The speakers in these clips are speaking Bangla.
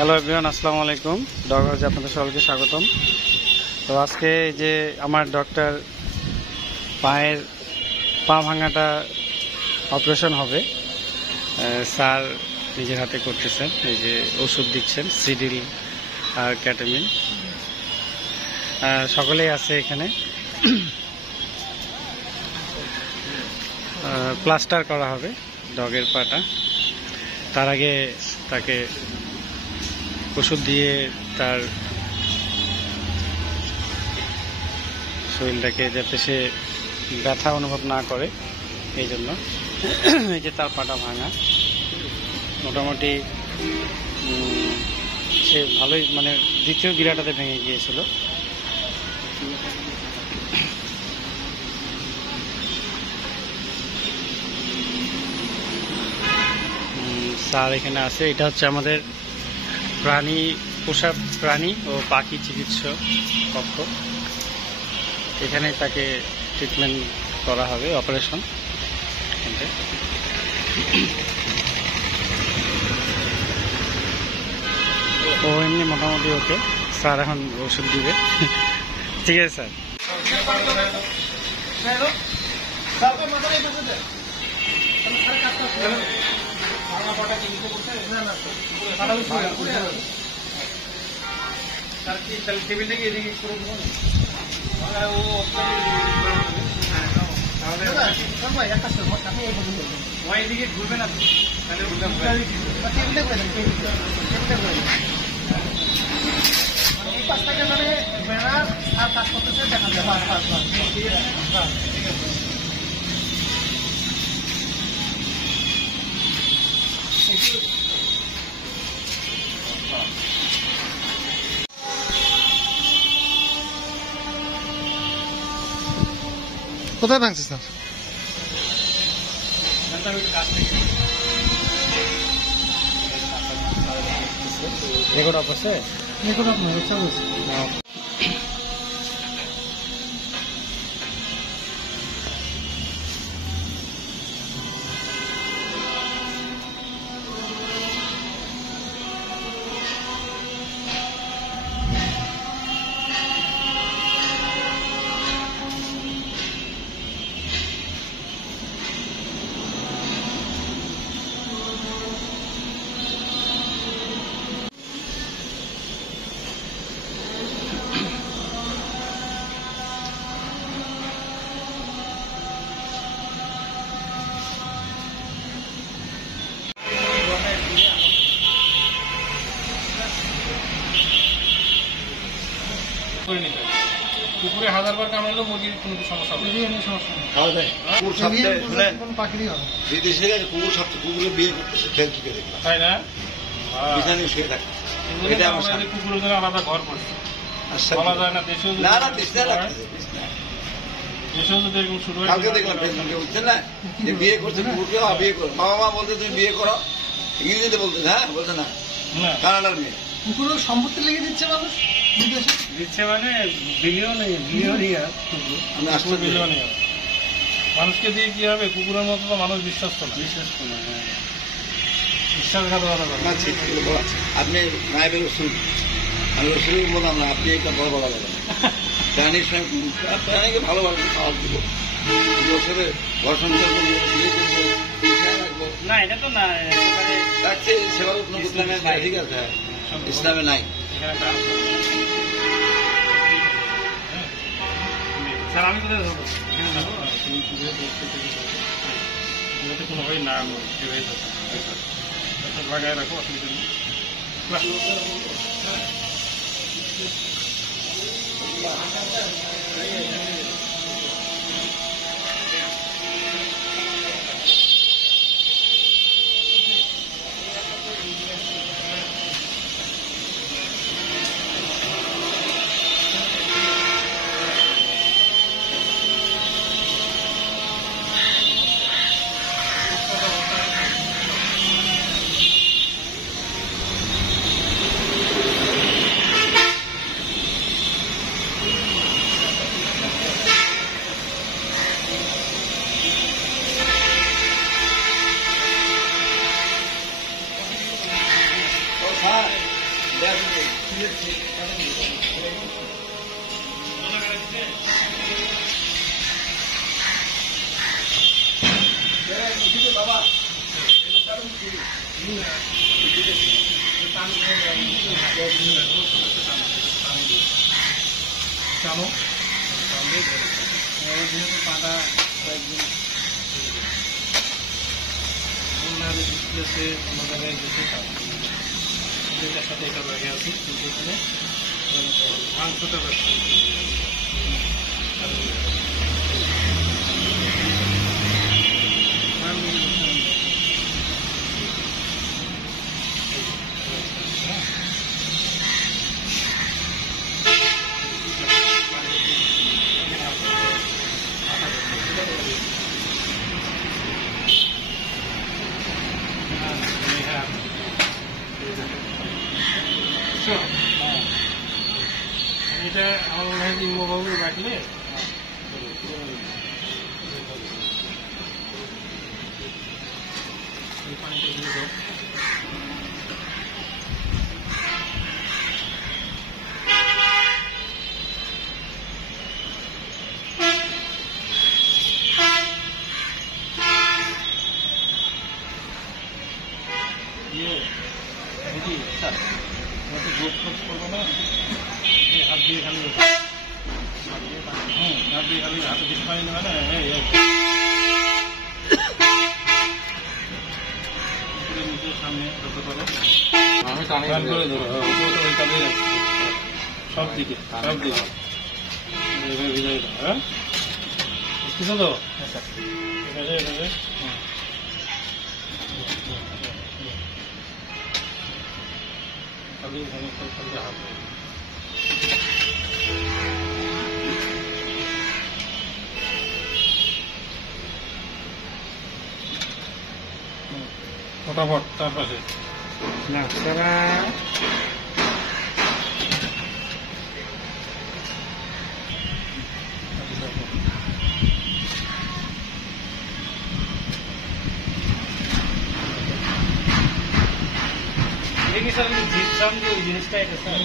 হ্যালো এভরিওয়ান, আসসালামু আলাইকুম। ডগ হাউসে আপনাদের সকলকে স্বাগতম। তো আজকে যে আমার ডক্টর পায়ের পা ভাঙাটা অপারেশন হবে, স্যার নিজের হাতে করতেছেন। এই যে ওষুধ দিচ্ছেন, সিডিল আর ক্যাটামিন। সকলেই আছে এখানে। প্লাস্টার করা হবে ডগের পাটা। তার আগে তাকে ওষুধ দিয়ে তার শরীরটাকে যাতে সে ব্যথা অনুভব না করে, এই জন্য। এই যে তার পাটা ভাঙা, মোটামুটি সে ভালোই, মানে দ্বিতীয় গিরাটাতে ভেঙে গিয়েছিল। স্যার এখানে আছে। এটা হচ্ছে আমাদের পোষা প্রাণী ও পাখি চিকিৎসক কক্ষ। এখানে তাকে ট্রিটমেন্ট করা হবে, অপারেশন। ও এমনি মোটামুটি ওকে। স্যার এখন ওষুধ দিবে। ঠিক আছে স্যার। এদিকে ঘুরবে না, এই পাঁচটাকে মানে বেড়ার আর কাজ করতেছে দেখা যায়। কোথায় ভাঙছে স্যার? রেকর্ড অফ আছে, রেকর্ড আপনার পুকুরে 1000 বার কামড়ালেও মুরগির কোনো সমস্যা হবে খাওয়া যায়। কুকুর কুকুরে বিয়ে করতেছে ফেসবুকে দেখলাম, তাই না? বিছানায় শুয়ে থাকে। কুকুরের জন্য আলাদা ঘর করছে, বলা যায় না। দেশেও যদি এরকম শুরু হয়, কালকে দেখলাম ফেসবুকে, বুঝছেন না, যে বিয়ে করছে কুকুরকে, বিয়ে করো। বাবা মা বলতে তুমি বিয়ে করো, ইংরেজিতে বলতে, হ্যাঁ বলছে না, কানাডার মেয়ে। কুকুরের সম্পত্তি লেগে দিচ্ছে মানুষ, দিচ্ছে মানে বিলিয়নিয়ার। মানুষকে দিয়ে কি হবে? কুকুরের মতো তো মানুষ বিশ্বস্ত না। বিশ্বাসঘাতকতা করে। আপনি নাইবের রসুল, আমি রসুল বললাম না, আপনি একটা বড় বলা যাবেন। প্রাণীর সঙ্গে প্রাণীকে ভালোবাসবো, খাওয়া দিব, বছরে ঘর সংসার করবো, বিয়ে করবো, রাখবো না। এটা তো না, রাখছে সেবা যত্ন করতে। ঠিক আছে, ইসলামে নাই। স্যার আমি কোথায় ধরবো? এখানে যাবো, যাতে কোনোভাবে না লাগায় রাখো, অসুবিধা নেই। জানো যেহেতু পাটা কয়েকদিন বন্যারে ডিসপ্লেসে অন্য জায়গায় গেছে এটার সাথে এটা লাগে আছে কিন্তু এখানে মাংসটা ব্যবসা এটা আমার মনে হয় ইম্মবাবু রাখলে এই পানিটা দিয়ে দাও গোপ খোঁজ করবো না হাত দিয়ে খালি হাত দিয়ে খালি হাতে বেশি পানি নেবে না নিজের সামনে যত করো টান করে ধরো ওই কাজে সব দিকে এভাবে ভিজাই দাও হ্যাঁ বুঝছো তো এভাবে খালি এখানে খালি হাত ফটাফট তার পাশে নাকসারা দেখি স্যার জিপসাম যে ওই জিনিসটা এটা স্যার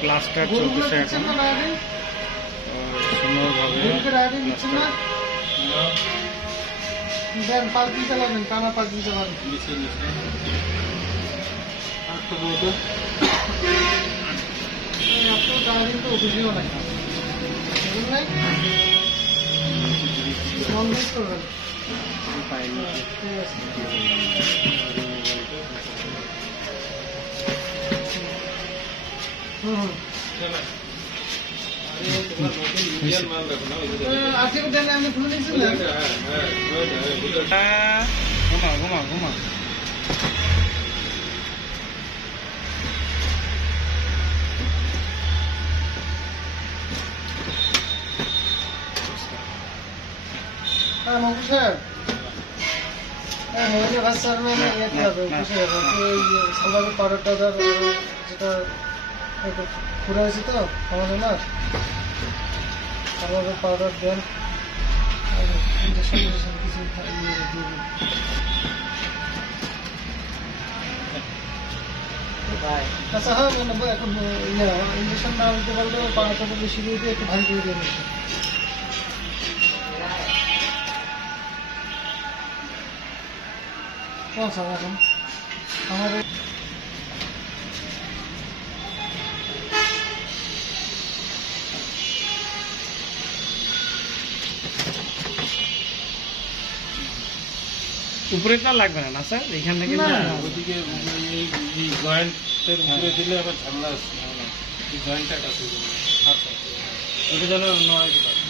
প্লাস্টার গোলগুলো চলতেছে দিচ্ছেন এখন না ডায়াবেটিস? সুন্দরভাবে গোলকে ডায়াবেটিস দিচ্ছেন না? দেন 5 দিন চালাবেন, টানা 5 দিন চালাবেন। নিচে আরেকটা বলতো আপনার ডায়াবেটিস তো ওষুধও নাই। ওষুধ নাই? বন্ধ করবেন। ঠিক আছে। হুম। ইন্ডিয়ান মাল দেখো না আজকে দেন আমি খুলে নিয়েছি না? ঘুমা মঙ্গু সাহেব মোবাইলে ভাত সারবেন ইয়েতে হবে সালবারের পাউডারটা যেটা পুরো হয়েছে তো আমাদের না সালবারের পাউডার দেন ইঞ্জেকশন কিছু দিয়ে দিন। আচ্ছা হ্যাঁ এখন ইঞ্জেকশন না দিতে পারলেও পাউডারটা বেশি দিয়ে একটু ভালো করে দিয়ে নিচ্ছে। कौन सा এখন हमारे উপরেটা লাগবে না স্যার এখান থেকে না, না। ওদিকে এই জয়েন্টের উপরে দিলে আবার ঝামেলা আছে এই জয়েন্টটা কাছে আচ্ছা ওটা যেন নয় দিতে পারে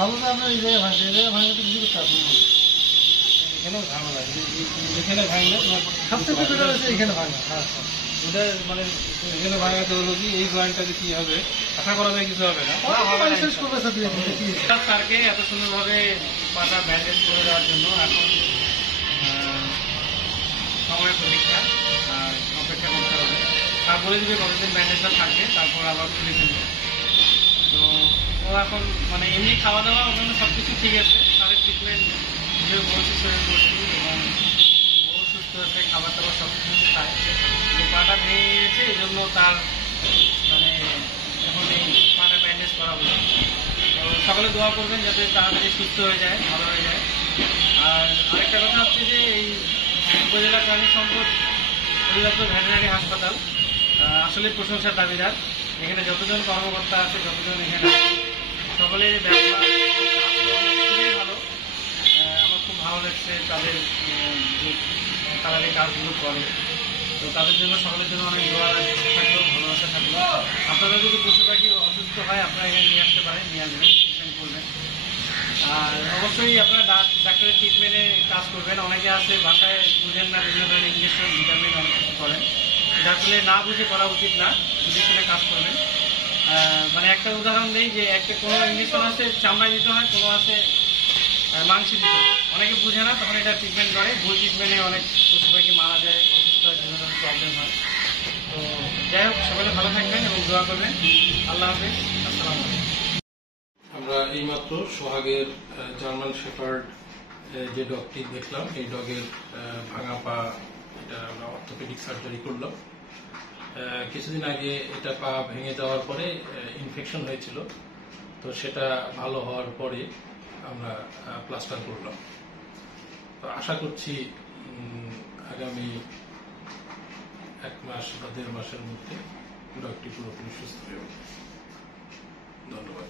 ভালো না আপনার এই জায়গায় ভাঙছে এই জায়গায় ভাঙলে তো কিছু করতে হবে না। এখানেও ঝামেলা এখানে ভাঙলে সবচেয়ে বেটার হচ্ছে এখানে ভাঙা। হ্যাঁ ওটা মানে এখানে ভাঙাতে হলো কি এই জয়েন্টটাতে কি হবে আশা করা যায় কিছু হবে না শেষ করবে সাথে কি স্যারকে এত সুন্দরভাবে পাটা ব্যান্ডেজ করে দেওয়ার জন্য এখন সময় পরীক্ষা আর অপেক্ষা করতে হবে তারপরে যদি কতদিন ব্যান্ডেজটা থাকে তারপর আবার খুলে ফেলবে তো ও এখন মানে এমনি খাওয়া দাওয়া অন্যান্য সব কিছু ঠিক আছে, তার ট্রিটমেন্ট যে বলছি শরীর করছি এবং ও সুস্থ আছে, খাবার দাবার সব কিছু খায়। যে পাটা ভেঙে গিয়েছে এই জন্য তার মানে এখন এই পাটা ব্যান্ডেজ করা হলো। তো সকলে দোয়া করবেন যাতে তাড়াতাড়ি সুস্থ হয়ে যায়, ভালো হয়ে যায়। আর আরেকটা কথা হচ্ছে যে এই উপজেলা প্রাণী সম্পদ অধিদপ্তর ভেটেরিনারি হাসপাতাল আসলে প্রশংসার দাবিদার। এখানে যতজন কর্মকর্তা আছে, যতজন এখানে আছে, সকলের ব্যবহার খুবই ভালো। আমার খুব ভালো লাগছে তাদের যে তারা যে কাজগুলো করে। তো তাদের জন্য সকলের জন্য অনেক দোয়া থাকলো, ভালোবাসা থাকলো। আপনারা যদি পশু পাখি অসুস্থ হয় আপনারা এখানে নিয়ে আসতে পারেন, নিয়ে আসবেন, ট্রিটমেন্ট করবেন। আর অবশ্যই আপনারা ডাক্তারের ট্রিটমেন্টে কাজ করবেন। অনেকে আছে বাসায় বুঝেন না, বিভিন্ন ধরনের ইঞ্জেকশন, ভিটামিন অনেক কিছু করেন, এটা আসলে না বুঝে করা উচিত না, বুঝে শুনে কাজ করবেন। মানে একটা উদাহরণ দিই যে একটা কোনো ইঞ্জেকশন আছে চামড়ায় দিতে হয়, কোনো আছে মাংসে দিতে হয়। অনেকে বুঝে না, তখন এটা ট্রিটমেন্ট করে। ভুল ট্রিটমেন্টে অনেক পশু পাখি মারা যায়, অসুস্থ হয়, বিভিন্ন ধরনের প্রবলেম হয়। তো যাই হোক, সকলে ভালো থাকবেন এবং দোয়া করবেন। আল্লাহ হাফেজ, আসসালামু আলাইকুম। আমরা এইমাত্র সোহাগের জার্মান শেফার্ড যে ডগটি দেখলাম, এই ডগের ভাঙা পা, এটা আমরা অর্থোপেডিক সার্জারি করলাম। কিছুদিন আগে এটা পা ভেঙে যাওয়ার পরে ইনফেকশন হয়েছিল, তো সেটা ভালো হওয়ার পরে আমরা প্লাস্টার করলাম। তো আশা করছি আগামী 1 মাস বা 1.5 মাসের মধ্যে ডগটি পুরোপুরি সুস্থ হয়ে উঠবে। ধন্যবাদ।